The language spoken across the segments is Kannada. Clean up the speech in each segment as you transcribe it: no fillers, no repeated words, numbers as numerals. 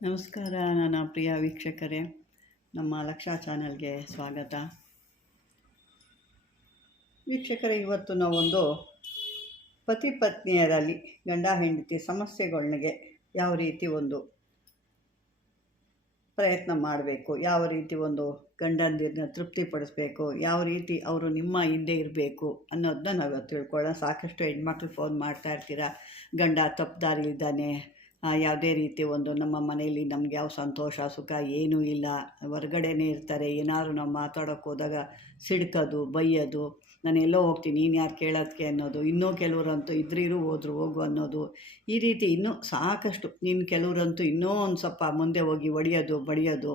ನಮಸ್ಕಾರ ನನ್ನ ಪ್ರಿಯ ವೀಕ್ಷಕರೇ, ನಮ್ಮ ಲಕ್ಷ ಚಾನಲ್ಗೆ ಸ್ವಾಗತ. ವೀಕ್ಷಕರೇ, ಇವತ್ತು ನಾವೊಂದು ಪತಿ ಪತ್ನಿಯರಲ್ಲಿ ಗಂಡ ಹೆಂಡತಿ ಸಮಸ್ಯೆಗಳಿಗೆ ಯಾವ ರೀತಿ ಒಂದು ಪ್ರಯತ್ನ ಮಾಡಬೇಕು, ಯಾವ ರೀತಿ ಒಂದು ಗಂಡಂದಿರನ್ನ ತೃಪ್ತಿಪಡಿಸ್ಬೇಕು, ಯಾವ ರೀತಿ ಅವರು ನಿಮ್ಮ ಹಿಂದೆ ಇರಬೇಕು ಅನ್ನೋದನ್ನ ನಾವು ತಿಳ್ಕೊಳ್ಳೋಣ. ಸಾಕಷ್ಟು ಹೆಣ್ಮಕ್ಳು ಫೋನ್ ಮಾಡ್ತಾ ಇರ್ತೀರ, ಗಂಡ ತಪ್ಪು ದಾರಿಲಿದ್ದಾನೆ, ಯಾವುದೇ ರೀತಿ ಒಂದು ನಮ್ಮ ಮನೆಯಲ್ಲಿ ನಮ್ಗೆ ಯಾವ ಸಂತೋಷ ಸುಖ ಏನೂ ಇಲ್ಲ, ಹೊರಗಡೆನೇ ಇರ್ತಾರೆ, ಏನಾದ್ರು ನಾವು ಮಾತಾಡೋಕ್ಕೆ ಹೋದಾಗ ಸಿಡ್ಕೋದು ಬೈಯೋದು, ನಾನು ಎಲ್ಲೋ ಹೋಗ್ತೀನಿ ನೀನು ಯಾರು ಕೇಳೋದಕ್ಕೆ ಅನ್ನೋದು, ಇನ್ನೂ ಕೆಲವರಂತೂ ಇದ್ರಿರು ಹೋದ್ರು ಹೋಗು ಅನ್ನೋದು, ಈ ರೀತಿ ಇನ್ನೂ ಸಾಕಷ್ಟು. ಇನ್ನು ಕೆಲವರಂತೂ ಇನ್ನೂ ಒಂದು ಸ್ವಲ್ಪ ಮುಂದೆ ಹೋಗಿ ಹೊಡೆಯೋದು ಬಡಿಯೋದು,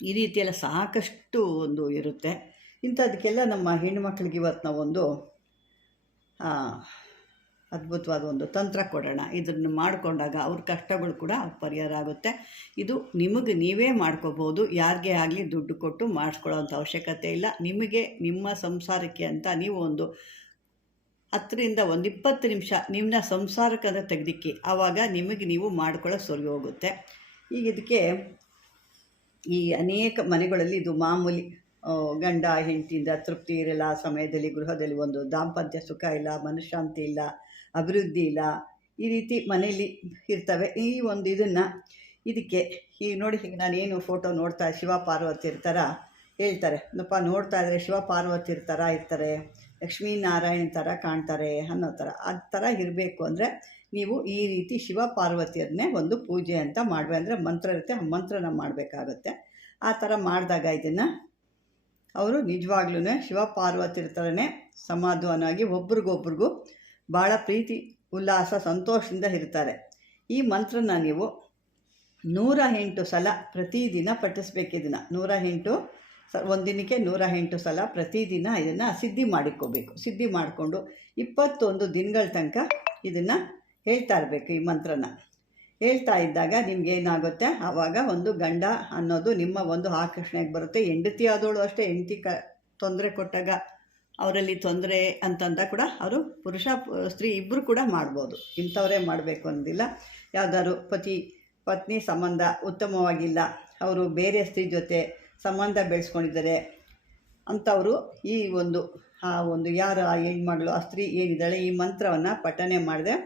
ಈ ರೀತಿಯೆಲ್ಲ ಸಾಕಷ್ಟು ಒಂದು ಇರುತ್ತೆ. ಇಂಥದಕ್ಕೆಲ್ಲ ನಮ್ಮ ಹೆಣ್ಣುಮಕ್ಳಿಗೆ ಇವತ್ತು ನಾವೊಂದು ಅದ್ಭುತವಾದ ಒಂದು ತಂತ್ರ ಕೊಡೋಣ. ಇದನ್ನು ಮಾಡಿಕೊಂಡಾಗ ಅವ್ರ ಕಷ್ಟಗಳು ಕೂಡ ಪರಿಹಾರ ಆಗುತ್ತೆ. ಇದು ನಿಮಗೆ ನೀವೇ ಮಾಡ್ಕೋಬೋದು, ಯಾರಿಗೆ ಆಗಲಿ ದುಡ್ಡು ಕೊಟ್ಟು ಮಾಡಿಸ್ಕೊಳ್ಳೋವಂಥ ಅವಶ್ಯಕತೆ ಇಲ್ಲ. ನಿಮಗೆ ನಿಮ್ಮ ಸಂಸಾರಕ್ಕೆ ಅಂತ ನೀವು ಒಂದು 10ರಿಂದ 20 ನಿಮಿಷ ನಿಮ್ಮ ಸಂಸಾರಕ್ಕಂತ ತೆಗೆದಿಕ್ಕಿ, ಆವಾಗ ನಿಮಗೆ ನೀವು ಮಾಡ್ಕೊಳ್ಳೋ ಸರಿ ಹೋಗುತ್ತೆ. ಈಗ ಇದಕ್ಕೆ ಈ ಅನೇಕ ಮನೆಗಳಲ್ಲಿ ಇದು ಮಾಮೂಲಿ, ಗಂಡ ಹೆಂಡತಿಯಿಂದ ತೃಪ್ತಿ ಇರಲ್ಲ, ಆ ಸಮಯದಲ್ಲಿ ಗೃಹದಲ್ಲಿ ಒಂದು ದಾಂಪತ್ಯ ಸುಖ ಇಲ್ಲ, ಮನಃಶಾಂತಿ ಇಲ್ಲ, ಅಭಿವೃದ್ಧಿ ಇಲ್ಲ, ಈ ರೀತಿ ಮನೆಯಲ್ಲಿ ಇರ್ತವೆ. ಈ ಒಂದು ಇದಕ್ಕೆ ಈಗ ನೋಡಿ, ಈಗ ನಾನೇನು ಫೋಟೋ ನೋಡ್ತಾ ಶಿವ ಪಾರ್ವತಿ ಇರ್ತಾರ ಹೇಳ್ತಾರೆ, ನಪ್ಪ ನೋಡ್ತಾ ಇದ್ದರೆ ಶಿವ ಪಾರ್ವತಿ ಇರ್ತಾರೆ, ಲಕ್ಷ್ಮೀನಾರಾಯಣ ಥರ ಕಾಣ್ತಾರೆ ಅನ್ನೋ ಥರ. ಆ ಥರ ಇರಬೇಕು ಅಂದರೆ ನೀವು ಈ ರೀತಿ ಶಿವ ಪಾರ್ವತಿಯನ್ನೇ ಒಂದು ಪೂಜೆ ಅಂತ ಮಾಡುವೆ. ಅಂದರೆ ಮಂತ್ರ ಇರುತ್ತೆ, ಆ ಮಂತ್ರನ ಮಾಡಬೇಕಾಗುತ್ತೆ. ಆ ಥರ ಮಾಡಿದಾಗ ಇದನ್ನು ಅವರು ನಿಜವಾಗ್ಲೂ ಶಿವ ಪಾರ್ವತಿ ಇರ್ತಾರೇ ಸಮಾಧಾನವಾಗಿ ಒಬ್ರಿಗೊಬ್ರಿಗೂ ಭಾಳ ಪ್ರೀತಿ ಉಲ್ಲಾಸ ಸಂತೋಷದಿಂದ ಇರ್ತಾರೆ. ಈ ಮಂತ್ರನ ನೀವು 108 ಸಲ ಪ್ರತಿದಿನ ಪಠಿಸ್ಬೇಕು. ಇದನ್ನು 108 ಒಂದು ದಿನಕ್ಕೆ 108 ಸಲ ಪ್ರತಿದಿನ ಇದನ್ನು ಸಿದ್ಧಿ ಮಾಡಿಕೋಬೇಕು. ಸಿದ್ಧಿ ಮಾಡಿಕೊಂಡು 21 ದಿನಗಳ ತನಕ ಇದನ್ನು ಹೇಳ್ತಾ ಇರಬೇಕು. ಈ ಮಂತ್ರನ ಹೇಳ್ತಾ ಇದ್ದಾಗ ನಿಮಗೇನಾಗುತ್ತೆ, ಆವಾಗ ಒಂದು ಗಂಡ ಅನ್ನೋದು ನಿಮ್ಮ ಒಂದು ಆಕರ್ಷಣೆಗೆ ಬರುತ್ತೆ. ಹೆಂಡತಿ ಆದವಳು ಅಷ್ಟೇ, ಹೆಂಡತಿ ತೊಂದರೆ ಕೊಟ್ಟಾಗ ಅವರಲ್ಲಿ ತೊಂದರೆ ಅಂತಂದ ಕೂಡ ಅವರು ಪುರುಷ ಸ್ತ್ರೀ ಇಬ್ಬರು ಕೂಡ ಮಾಡ್ಬೋದು. ಇಂಥವರೇ ಮಾಡಬೇಕು ಅನ್ನೋದಿಲ್ಲ. ಯಾವುದಾದ್ರು ಪತಿ ಪತ್ನಿ ಸಂಬಂಧ ಉತ್ತಮವಾಗಿಲ್ಲ, ಅವರು ಬೇರೆ ಸ್ತ್ರೀ ಜೊತೆ ಸಂಬಂಧ ಬೆಳೆಸ್ಕೊಂಡಿದ್ದಾರೆ ಅಂಥವರು ಈ ಒಂದು ಯಾರು ಆ ಹೆಣ್ಮಗಳು ಆ ಸ್ತ್ರೀ ಏನಿದ್ದಾಳೆ ಈ ಮಂತ್ರವನ್ನು ಪಠನೆ ಮಾಡಿದೆ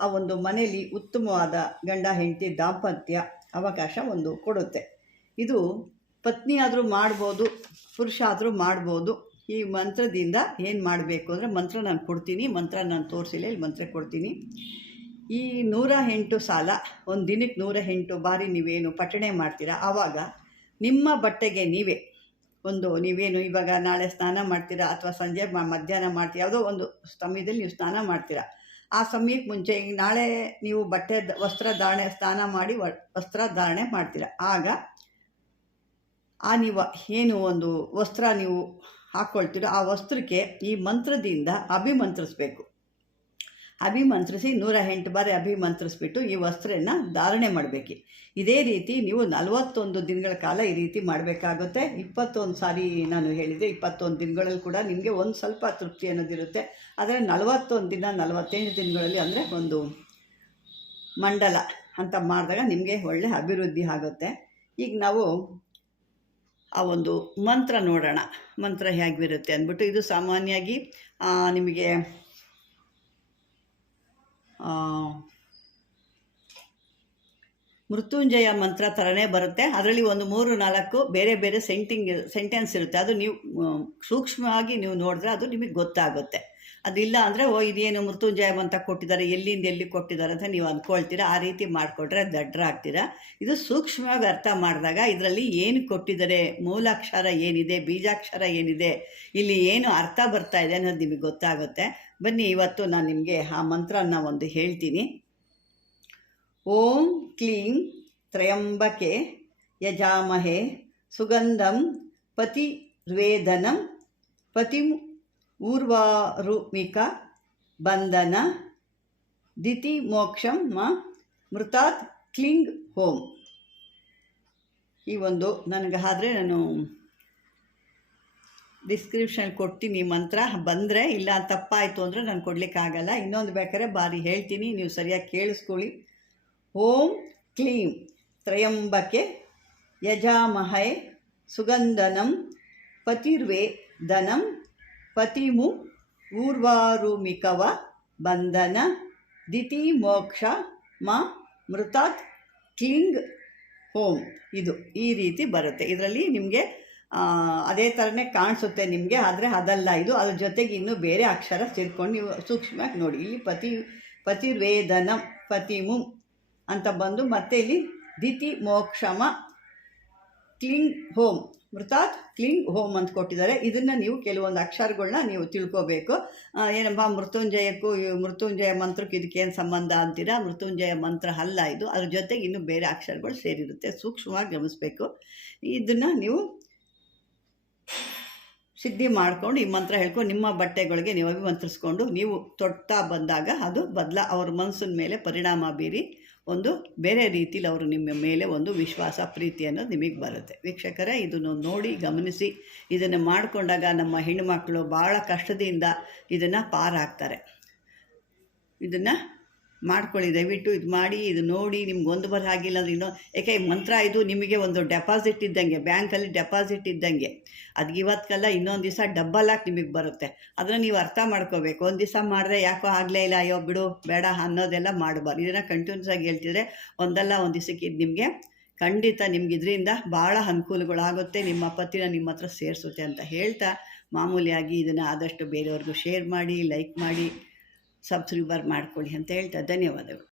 ಆ ಒಂದು ಮನೆಯಲ್ಲಿ ಉತ್ತಮವಾದ ಗಂಡ ಹೆಂಡತಿ ದಾಂಪತ್ಯ ಅವಕಾಶ ಒಂದು ಕೊಡುತ್ತೆ. ಇದು ಪತ್ನಿ ಆದರೂ ಮಾಡ್ಬೋದು, ಪುರುಷ ಆದರೂ ಮಾಡ್ಬೋದು. ಈ ಮಂತ್ರದಿಂದ ಏನು ಮಾಡಬೇಕು ಅಂದರೆ, ಮಂತ್ರ ನಾನು ಕೊಡ್ತೀನಿ, ಮಂತ್ರ ನಾನು ತೋರಿಸಿಲ್ಲ, ಇಲ್ಲಿ ಮಂತ್ರ ಕೊಡ್ತೀನಿ. ಈ 108 ಸಾಲ ಒಂದು ದಿನಕ್ಕೆ 108 ಬಾರಿ ನೀವೇನು ಪಠಣೆ ಮಾಡ್ತೀರಾ, ಆವಾಗ ನಿಮ್ಮ ಬಟ್ಟೆಗೆ ನೀವೇನು ಇವಾಗ ನಾಳೆ ಸ್ನಾನ ಮಾಡ್ತೀರಾ ಅಥವಾ ಸಂಜೆ ಮಧ್ಯಾಹ್ನ ಮಾಡ್ತೀರಾ, ಯಾವುದೋ ಒಂದು ಸಮಯದಲ್ಲಿ ನೀವು ಸ್ನಾನ ಮಾಡ್ತೀರಾ. ಆ ಸಮಯಕ್ಕೆ ಮುಂಚೆ ಈಗ ನಾಳೆ ನೀವು ಸ್ನಾನ ಮಾಡಿ ವಸ್ತ್ರ ಧಾರಣೆ ಮಾಡ್ತೀರಾ. ಆಗ ನೀವು ಏನು ಒಂದು ವಸ್ತ್ರ ನೀವು ಹಾಕ್ಕೊಳ್ತೀರೋ ಆ ವಸ್ತ್ರಕ್ಕೆ ಈ ಮಂತ್ರದಿಂದ ಅಭಿಮಂತ್ರಿಸ್ಬೇಕು. ಅಭಿಮಂತ್ರಿಸಿ 108 ಬಾರಿ ಅಭಿಮಂತ್ರಿಸ್ಬಿಟ್ಟು ಈ ವಸ್ತ್ರನ ಧಾರಣೆ ಮಾಡಬೇಕು. ಇದೇ ರೀತಿ ನೀವು 41 ದಿನಗಳ ಕಾಲ ಈ ರೀತಿ ಮಾಡಬೇಕಾಗುತ್ತೆ. 21 ಸಾರಿ ನಾನು ಹೇಳಿದೆ, 21 ದಿನಗಳಲ್ಲಿ ಕೂಡ ನಿಮಗೆ ಒಂದು ಸ್ವಲ್ಪ ತೃಪ್ತಿ ಅನ್ನೋದಿರುತ್ತೆ. ಆದರೆ 41 ದಿನ 48 ದಿನಗಳಲ್ಲಿ ಅಂದರೆ ಒಂದು ಮಂಡಲ ಅಂತ ಮಾಡಿದಾಗ ನಿಮಗೆ ಒಳ್ಳೆ ಅಭಿವೃದ್ಧಿ ಆಗುತ್ತೆ. ಈಗ ನಾವು ಆ ಒಂದು ಮಂತ್ರ ನೋಡೋಣ, ಮಂತ್ರ ಹೇಗಿರುತ್ತೆ ಅಂದ್ಬಿಟ್ಟು. ಇದು ಸಾಮಾನ್ಯವಾಗಿ ನಿಮಗೆ ಮೃತ್ಯುಂಜಯ ಮಂತ್ರ ಥರನೇ ಬರುತ್ತೆ. ಅದರಲ್ಲಿ ಒಂದು 3-4 ಬೇರೆ ಬೇರೆ ಸೆಂಟೆನ್ಸ್ ಇರುತ್ತೆ. ಅದು ನೀವು ಸೂಕ್ಷ್ಮವಾಗಿ ನೀವು ನೋಡಿದ್ರೆ ಅದು ನಿಮಗೆ ಗೊತ್ತಾಗುತ್ತೆ. ಅದಿಲ್ಲ ಅಂದರೆ ಇದೇನು ಮೃತ್ಯುಂಜಯ ಮಂತ್ರ ಕೊಟ್ಟಿದ್ದಾರೆ, ಎಲ್ಲಿಂದ ಎಲ್ಲಿ ಕೊಟ್ಟಿದ್ದಾರೆ ಅಂತ ನೀವು ಅಂದ್ಕೊಳ್ತೀರಾ. ಆ ರೀತಿ ಮಾಡಿಕೊಟ್ರೆ ದಡ್ಡರಾಗ್ತೀರಾ. ಇದು ಸೂಕ್ಷ್ಮವಾಗಿ ಅರ್ಥ ಮಾಡಿದಾಗ ಇದರಲ್ಲಿ ಏನು ಕೊಟ್ಟಿದ್ದಾರೆ, ಮೂಲಾಕ್ಷರ ಏನಿದೆ, ಬೀಜಾಕ್ಷರ ಏನಿದೆ, ಇಲ್ಲಿ ಏನು ಅರ್ಥ ಬರ್ತಾ ಇದೆ ಅನ್ನೋದು ನಿಮಗೆ ಗೊತ್ತಾಗುತ್ತೆ. ಬನ್ನಿ, ಇವತ್ತು ನಾನು ನಿಮಗೆ ಆ ಮಂತ್ರನ ಒಂದು ಹೇಳ್ತೀನಿ. ಓಂ ಕ್ಲೀಂ ತ್ರಯಂಬಕೆ ಯಜಾಮಹೇ ಸುಗಂಧಂ ಪತಿರ್ವೇದನಂ ಪತಿಂ ಊರ್ವಾರುಮಿಕ ಬಂಧನ ದಿತಿ ಮೋಕ್ಷಂ ಮೃತಾತ್ ಕ್ಲಿಂಗ್ ಹೋಂ. ಈ ಒಂದು ನನಗೆ ಆದರೆ ನಾನು ಡಿಸ್ಕ್ರಿಪ್ಷನ್ ಕೊಡ್ತೀನಿ ಮಂತ್ರ, ಬಂದರೆ. ಇಲ್ಲ ತಪ್ಪಾಯಿತು ಅಂದರೆ ನಾನು ಕೊಡಲಿಕ್ಕಾಗಲ್ಲ. ಇನ್ನೊಂದು ಬೇಕಾದ್ರೆ ಬಾರಿ ಹೇಳ್ತೀನಿ, ನೀವು ಸರಿಯಾಗಿ ಕೇಳಿಸ್ಕೊಳ್ಳಿ. ಓಂ ಕ್ಲೀಂ ತ್ರಯಂಬಕೆ ಯಜಾಮಹೇ ಸುಗಂಧನಂ ಪತಿರ್ವೇ ದನಂ ಪತಿಮು ಊರ್ವಾರುಮಿಕವ ಬಂಧನ ದಿತಿ ಮೋಕ್ಷ ಮ ಮೃತಾತ್ ಕ್ಲಿಂಗ್ ಹೋಮ್. ಇದು ಈ ರೀತಿ ಬರುತ್ತೆ. ಇದರಲ್ಲಿ ನಿಮಗೆ ಅದೇ ಥರನೇ ಕಾಣಿಸುತ್ತೆ ನಿಮಗೆ, ಆದರೆ ಅದಲ್ಲ ಇದು. ಅದ್ರ ಜೊತೆಗೆ ಇನ್ನೂ ಬೇರೆ ಅಕ್ಷರ ಸೇರ್ಕೊಂಡು ನೀವು ಸೂಕ್ಷ್ಮವಾಗಿ ನೋಡಿ. ಇಲ್ಲಿ ಪತಿರ್ವೇದನಂ ಪತಿಮುಂ ಅಂತ ಬಂದು ಮತ್ತೆ ಇಲ್ಲಿ ದಿತಿ ಮೋಕ್ಷಮ ಕ್ಲಿಂಗ್ ಹೋಮ್ ಮೃತಾತ್ ಕ್ಲಿಂಗ್ ಹೋಮ್ ಅಂತ ಕೊಟ್ಟಿದ್ದಾರೆ. ಇದನ್ನು ನೀವು ಕೆಲವೊಂದು ಅಕ್ಷರಗಳನ್ನ ನೀವು ತಿಳ್ಕೋಬೇಕು. ಏನಪ್ಪ ಮೃತ್ಯುಂಜಯಕ್ಕೂ ಮೃತ್ಯುಂಜಯ ಮಂತ್ರಕ್ಕೆ ಇದಕ್ಕೇನು ಸಂಬಂಧ ಅಂತೀರಾ? ಮೃತ್ಯುಂಜಯ ಮಂತ್ರ ಅಲ್ಲ ಇದು, ಅದ್ರ ಜೊತೆಗೆ ಇನ್ನೂ ಬೇರೆ ಅಕ್ಷರಗಳು ಸೇರಿರುತ್ತೆ. ಸೂಕ್ಷ್ಮವಾಗಿ ಗಮನಿಸಬೇಕು. ಇದನ್ನು ನೀವು ಸಿದ್ಧಿ ಮಾಡಿಕೊಂಡು ಈ ಮಂತ್ರ ಹೇಳ್ಕೊಂಡು ನಿಮ್ಮ ಬಟ್ಟೆಗಳಿಗೆ ನೀವು ಅಭಿಮಂತ್ರಿಸ್ಕೊಂಡು ನೀವು ತೊಡ್ತಾ ಬಂದಾಗ ಅದು ಅವ್ರ ಮನಸ್ಸಿನ ಮೇಲೆ ಪರಿಣಾಮ ಬೀರಿ ಒಂದು ಬೇರೆ ರೀತಿಲಿ ಅವರು ನಿಮ್ಮ ಮೇಲೆ ಒಂದು ವಿಶ್ವಾಸ ಪ್ರೀತಿ ಅನ್ನೋದು ನಿಮಗೆ ಬರುತ್ತೆ. ವೀಕ್ಷಕರೇ, ಇದನ್ನು ನೋಡಿ ಗಮನಿಸಿ. ಇದನ್ನು ಮಾಡಿಕೊಂಡಾಗ ನಮ್ಮ ಹೆಣ್ಣುಮಕ್ಕಳು ಭಾಳ ಕಷ್ಟದಿಂದ ಇದನ್ನು ಪಾರಾಗ್ತಾರೆ. ಇದನ್ನು ಮಾಡ್ಕೊಳ್ಳಿ ದಯವಿಟ್ಟು. ಇದು ಮಾಡಿ, ಇದು ನೋಡಿ. ನಿಮ್ಗೆ ಒಂದು ಬರ ಆಗಿಲ್ಲ ಅಂದರೆ ಇನ್ನೂ, ಯಾಕೆ ಮಂತ್ರ ಇದು ನಿಮಗೆ ಒಂದು ಡೆಪಾಸಿಟ್ ಇದ್ದಂಗೆ, ಬ್ಯಾಂಕಲ್ಲಿ ಡೆಪಾಸಿಟ್ ಇದ್ದಂಗೆ. ಅದಕ್ಕೆ ಇವತ್ತಲ್ಲ ಇನ್ನೊಂದು ದಿವಸ ಡಬ್ಬಲ್ ಆಗಿ ನಿಮಗೆ ಬರುತ್ತೆ. ಅದನ್ನು ನೀವು ಅರ್ಥ ಮಾಡ್ಕೋಬೇಕು. ಒಂದು ದಿವಸ ಮಾಡಿದ್ರೆ ಯಾಕೋ ಆಗಲೇ ಇಲ್ಲ, ಅಯ್ಯೋ ಬಿಡು ಬೇಡ ಅನ್ನೋದೆಲ್ಲ ಮಾಡಬಾರ್ದು. ಇದನ್ನು ಕಂಟಿನ್ಯೂಸ್ ಆಗಿ ಹೇಳ್ತಿದ್ರೆ ಒಂದಲ್ಲ ಒಂದು ದಿವಸಕ್ಕೆ ಇದು ನಿಮಗೆ ಖಂಡಿತ ನಿಮ್ಗೆ ಇದರಿಂದ ಭಾಳ ಅನುಕೂಲಗಳಾಗುತ್ತೆ. ನಿಮ್ಮ ಪತಿನ ನಿಮ್ಮ ಹತ್ರ ಸೇರಿಸುತ್ತೆ ಅಂತ ಹೇಳ್ತಾ, ಮಾಮೂಲಿಯಾಗಿ ಇದನ್ನು ಆದಷ್ಟು ಬೇರೆಯವ್ರಿಗೂ ಶೇರ್ ಮಾಡಿ, ಲೈಕ್ ಮಾಡಿ, ಸಬ್ಸ್ಕ್ರೈಬರ್ ಮಾಡ್ಕೊಳ್ಳಿ ಅಂತ ಹೇಳ್ತಾ ಧನ್ಯವಾದಗಳು.